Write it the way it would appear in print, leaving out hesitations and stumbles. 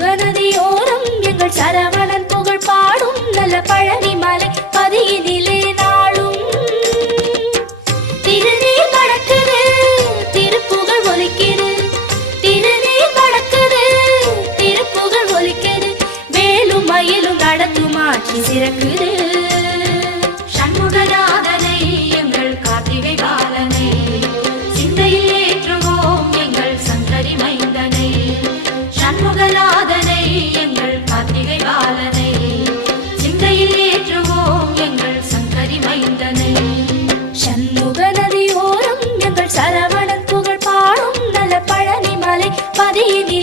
நதியோரம் எங்கள் சரவணன் புகழ் பாடும் நல்ல பழனி மலை பதியினிலே நாளும் திருநீர் வடக்குது திருப்புகழ் ஒலிக்குது திருநீர் வடக்குது திருப்புகழ் ஒலிக்குது வேலும் மயிலும் நடத்தும் ஆட்சி சிறக்குது சண்முகநாதனை எங்கள் கார்த்திகை பாலனை சிந்தையில் ஏற்றுவோம் எங்கள் சங்கரி மைந்தனை சண்முகநாதனை எங்கள் கார்த்திகை பாலனை சிந்தையில் ஏற்றுவோம் எங்கள் சங்கரி மைந்தனை சண்முக நதியோரம் எங்கள் சரவணன் புகழ் பாடும் நல்ல பழனி மலை பதியினிலே